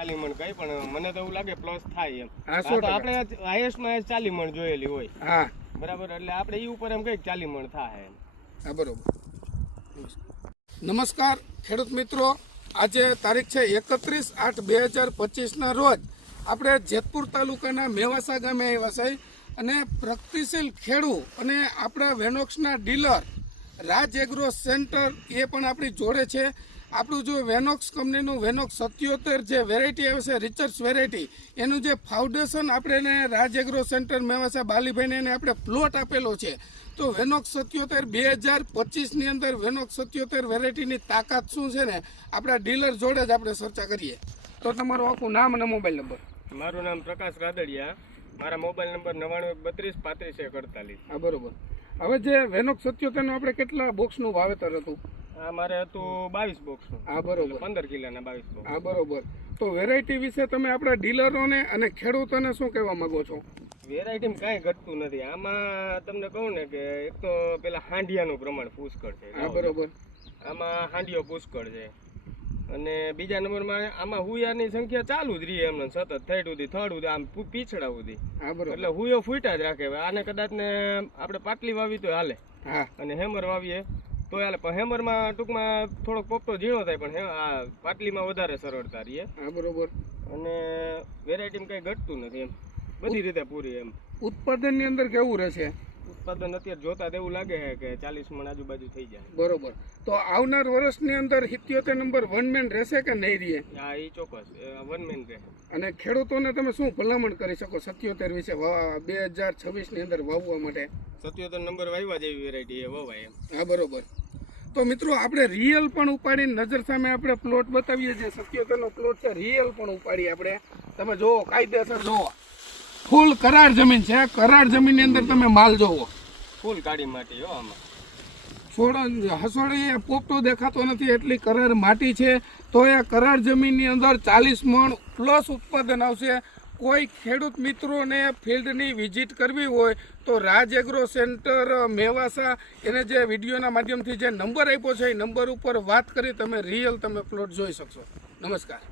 ચાલી મણ કઈ પણ મને તો એવું લાગે પ્લસ થાય એમ. આપણે હાઈએસ્ટમાં ચાલી મણ જોયેલી હોય. હા. બરાબર એટલે આપણે એ ઉપર એમ કઈ ચાલી મણ થાય એમ. હા બરોબર. નમસ્કાર ખેડૂત મિત્રો. આજે તારીખ છે એકત્રીસ આઠ બે હજાર પચીસના રોજ આપણે જેતપુર તાલુકાના મેવાસા ગામે આવ્યા છે અને પ્રગતિશીલ ખેડૂ અને આપણા વેનોક્સના ડીલર રાજ એગ્રો સેન્ટર એ પણ આપણી જોડે છે. આપણું જો વેનોક્સ કંપનીનું વેનોક્સ સત્યોતેર જે વેરાયટી આવે છે રિચર્સ વેરાયટી એનું જે ફાઉન્ડેશન આપણે એને રાજ એગ્રો સેન્ટર મેવાસા બાલીભાઈને એને આપણે પ્લોટ આપેલો છે. તો વેનોક્સ સત્યોતેર બે હજાર પચીસની અંદર વેનોક્સ સત્યોતેર વેરાયટીની તાકાત શું છે ને આપણા ડીલર જોડે જ આપણે ચર્ચા કરીએ. તો તમારું આખું નામ અને મોબાઈલ નંબર મારું નામ પ્રકાશ રાદડિયા. મારા મોબાઈલ નંબર નવાણું બત્રીસ પાંત્રીસ એક અડતાલીસ. હા બરોબર. હવે જે વેનોક્સ સત્યોતેરનું આપણે કેટલા બોક્સનું વાવેતર હતું? આ મારે હતું બાવીસ બોક્સ હા બરોબર. પંદર કિલોના બાવીસ બોક્સ હા બરોબર. તો વેરાયટી વિશે તમે આપણા ડીલરોને અને ખેડૂતોને શું કહેવા માંગો છો? વેરાયટીમાં કાંઈ ઘટતું નથી. આમાં તમને કહું ને કે એક તો પેલા હાંડિયાનું પ્રમાણ પુષ્કળ છે. હા બરોબર. આમાં હાંડિયો પુષ્કળ છે. અને બીજા નંબરમાં આમાં હુયાની સંખ્યા ચાલુ જ રહી એમને. સતત થર્ડ સુધી થર્ડ સુધી આમ પીછડા સુધી. એટલે હુયો ફૂટા જ રાખે. આને કદાચ ને આપણે પાટલી વાવી તો હાલે. અને હેમર વાવીએ. તો એટલે હેમરમાં ટૂંકમાં થોડોક પોપટો ઝીણો થાય પણ હે- આ પાટલીમાં વધારે સરળતા રહીએ હા બરોબર. અને વેરાયટીમાં કંઈ ઘટતું નથી એમ. બધી રીતે પૂરી એમ. ઉત્પાદનની અંદર કેવું રહેશે ઉત્પાદન અત્યારે જોતા એવું લાગે છે કે ચાલીસ મણ આજુબાજુ થઈ જાય. બરોબર. તો આવનાર વર્ષની અંદર સિત્યોતેર નંબર વન મેન રહેશે કે નહીં રહે? હા એ ચોક્કસ વન મેન રહે. અને ખેડૂતોને તમે શું ભલામણ કરી શકો સત્યોતેર વિશે બે હજાર છવ્વીસની અંદર વાવવા માટે? સત્યોતેર નંબર વાવવા જેવી વેરાયટી એ વવાય એમ. હા બરોબર. તો મિત્રો આપણે રિયલ પણ ઉપાડીને નજર સામે આપણે પ્લોટ બતાવીએ છીએ. સત્યોતેરનો પ્લોટ છે રિયલ પણ ઉપાડી આપણે. તમે જુઓ કાયદેસર જુઓ. ફૂલ કરાર જમીન છે. કરાર જમીનની અંદર તમે માલ જોવો. ફૂલ કાઢી માટી હો આમાં. છોડ હસોડી પોપટો દેખાતો નથી. એટલી કરાર માટી છે. તો એ કરાર જમીનની અંદર ચાલીસ મણ પ્લસ ઉત્પાદન આવશે. કોઈ ખેડૂત મિત્રોને ફિલ્ડની વિઝિટ કરવી હોય તો રાજ એગ્રો સેન્ટર મેવાસા, એને જે વિડીયોના માધ્યમથી જે નંબર આપ્યો છે, એ નંબર ઉપર વાત કરી તમે, રિયલ તમે પ્લોટ જોઈ શકશો. નમસ્કાર.